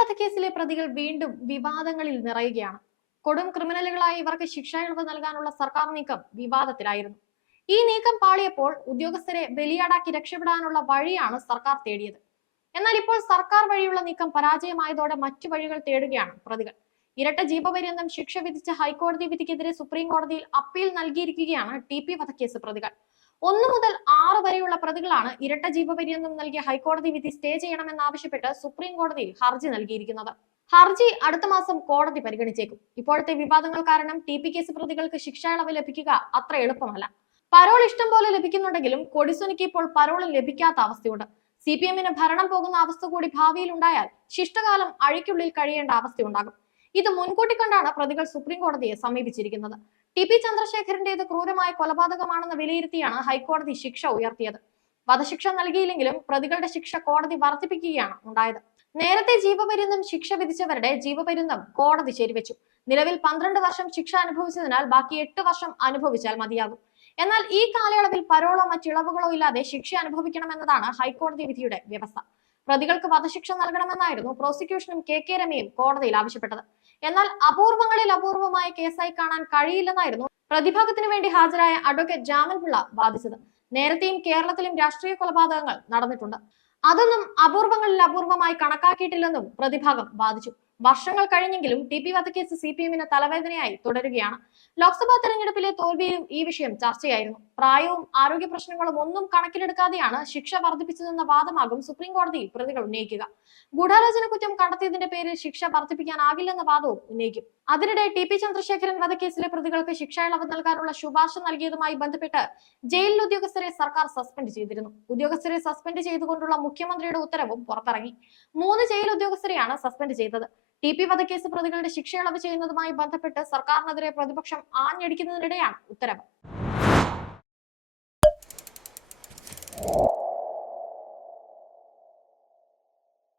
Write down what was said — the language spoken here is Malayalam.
വധക്കേസിലെ പ്രതികൾ വീണ്ടും വിവാദങ്ങളിൽ നിറയുകയാണ്. കൊടും ക്രിമിനലുകളായ ഇവർക്ക് ശിക്ഷ ഇളവ് നൽകാനുള്ള സർക്കാർ നീക്കം വിവാദത്തിലായിരുന്നു. ഈ നീക്കം പാളിയപ്പോൾ ഉദ്യോഗസ്ഥരെ ബലിയാടാക്കി രക്ഷപ്പെടാനുള്ള വഴിയാണ് സർക്കാർ തേടിയത്. എന്നാൽ ഇപ്പോൾ സർക്കാർ വഴിയുള്ള നീക്കം പരാജയമായതോടെ മറ്റു വഴികൾ തേടുകയാണ് പ്രതികൾ. ഇരട്ട ജീവപര്യന്തം ശിക്ഷ വിധിച്ച ഹൈക്കോടതി വിധിക്കെതിരെ സുപ്രീം കോടതിയിൽ അപ്പീൽ നൽകിയിരിക്കുകയാണ് ടി പി വധക്കേസ് പ്രതികൾ. 1 മുതൽ 6 വരെയുള്ള പ്രതികളാണ് ഇരട്ട ജീവപര്യന്തം നൽകിയ ഹൈക്കോടതി വിധി സ്റ്റേ ചെയ്യണമെന്നാവശ്യപ്പെട്ട് സുപ്രീം കോടതിയിൽ ഹർജി നൽകിയിരിക്കുന്നത്. ഹർജി അടുത്ത മാസം കോടതി പരിഗണിച്ചേക്കും. ഇപ്പോഴത്തെ വിവാദങ്ങൾ കാരണം ടി പി കേസ് പ്രതികൾക്ക് ശിക്ഷ ഇളവ് ലഭിക്കുക അത്ര എളുപ്പമല്ല. പരോൾ ഇഷ്ടം പോലെ ലഭിക്കുന്നുണ്ടെങ്കിലും കൊടിസുനിക്ക് ഇപ്പോൾ പരോൾ ലഭിക്കാത്ത അവസ്ഥയുണ്ട്. CPM-ന് ഭരണം പോകുന്ന അവസ്ഥ കൂടി ഭാവിയിൽ ഉണ്ടായാൽ ശിഷ്ടകാലം അഴിക്കുള്ളിൽ കഴിയേണ്ട അവസ്ഥയുണ്ടാകും. ഇത് മുൻകൂട്ടി കണ്ടാണ് പ്രതികൾ സുപ്രീം കോടതിയെ സമീപിച്ചിരിക്കുന്നത്. ടി പി ചന്ദ്രശേഖരന്റേത് ക്രൂരമായ കൊലപാതകമാണെന്ന് വിലയിരുത്തിയാണ് ഹൈക്കോടതി ശിക്ഷ ഉയർത്തിയത്. വധശിക്ഷ നൽകിയില്ലെങ്കിലും പ്രതികളുടെ ശിക്ഷ കോടതി വർദ്ധിപ്പിക്കുകയാണ് ഉണ്ടായത്. നേരത്തെ ജീവപര്യന്തം ശിക്ഷ വിധിച്ചവരുടെ ജീവപര്യന്തം കോടതി ശരിവെച്ചു. നിലവിൽ 12 വർഷം ശിക്ഷ അനുഭവിച്ചതിനാൽ ബാക്കി 8 വർഷം അനുഭവിച്ചാൽ മതിയാകും. എന്നാൽ ഈ കാലയളവിൽ പരോളോ മറ്റിളവുകളോ ഇല്ലാതെ ശിക്ഷ അനുഭവിക്കണമെന്നതാണ് ഹൈക്കോടതി വിധിയുടെ വ്യവസ്ഥ. പ്രതികൾക്ക് വധശിക്ഷ നൽകണമെന്നായിരുന്നു പ്രോസിക്യൂഷനും കെ രമയും കോടതിയിൽ ആവശ്യപ്പെട്ടത്. എന്നാൽ അപൂർവങ്ങളിൽ അപൂർവമായ കേസായി കാണാൻ കഴിയില്ലെന്നായിരുന്നു പ്രതിഭാഗത്തിന് വേണ്ടി ഹാജരായ അഡ്വക്കേറ്റ് ജാമൽപിള്ള വാദിച്ചത്. നേരത്തെയും കേരളത്തിലും രാഷ്ട്രീയ കൊലപാതകങ്ങൾ നടന്നിട്ടുണ്ട്. അതൊന്നും അപൂർവങ്ങളിൽ അപൂർവമായി കണക്കാക്കിയിട്ടില്ലെന്നും പ്രതിഭാഗം വാദിച്ചു. വർഷങ്ങൾ കഴിഞ്ഞെങ്കിലും ടി പി വധക്കേസ് CPM-ന് തലവേദനയായി തുടരുകയാണ്. ലോക്സഭാ തെരഞ്ഞെടുപ്പിലെ തോൽവിയിലും ഈ വിഷയം ചർച്ചയായിരുന്നു. പ്രായവും ആരോഗ്യ പ്രശ്നങ്ങളും ഒന്നും കണക്കിലെടുക്കാതെയാണ് ശിക്ഷ വർദ്ധിപ്പിച്ചതെന്ന വാദമാകും സുപ്രീം കോടതിയിൽ പ്രതികൾ ഉന്നയിക്കുക. ഗൂഢാലോചന കുറ്റം കണ്ടെത്തിയതിന്റെ പേരിൽ ശിക്ഷ വർദ്ധിപ്പിക്കാനാകില്ലെന്ന വാദവും ഉന്നയിക്കും. അതിനിടെ ടി പി ചന്ദ്രശേഖരൻ വധക്കേസിലെ പ്രതികൾക്ക് ശിക്ഷ ഇളവ് നൽകാനുള്ള ശുപാർശ നൽകിയതുമായി ബന്ധപ്പെട്ട് ജയിലിൽ ഉദ്യോഗസ്ഥരെ സർക്കാർ സസ്പെൻഡ് ചെയ്തിരുന്നു. ഉദ്യോഗസ്ഥരെ സസ്പെൻഡ് ചെയ്തുകൊണ്ടുള്ള മുഖ്യമന്ത്രിയുടെ ഉത്തരവും പുറത്തിറങ്ങി. 3 ജയിൽ ഉദ്യോഗസ്ഥരെയാണ് സസ്പെൻഡ് ചെയ്തത്. ടി പി വധക്കേസ് പ്രതികളുടെ ശിക്ഷ ഇളവ് ചെയ്യുന്നതുമായി ബന്ധപ്പെട്ട് സർക്കാരിനെതിരെ പ്രതിപക്ഷം ആഞ്ഞടിക്കുന്നതിനിടെയാണ് ഉത്തരവ്.